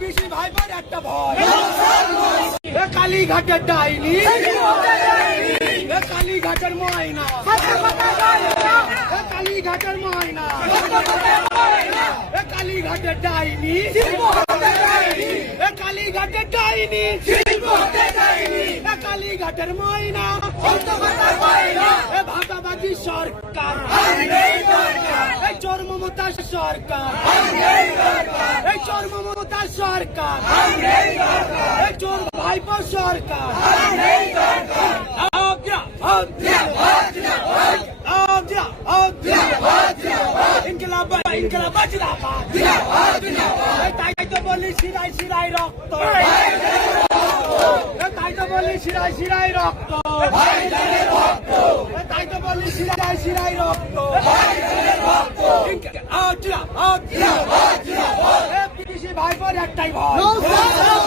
পিসি ভাইপোর একটা ভয় কালীঘাটের ডাইনি কালীঘাটের ময়না কালীঘাটের ময়না কালীঘাটের ডাইনি কালীঘাটের ডাইনি কালীঘাটের ময়না ভাগাবাজি সরকার চোর মমতা সরকার চোর মমতা সরকার চোর ভাইপো সরকার তাই তো বলি শিরায় শিরায় রক্ত তাই তো বলি শিরায় শিরায় রক্ত তাই তো বলি শিরায় শিরায় রক্ত পিসি ভাইপোর একটাই ভয়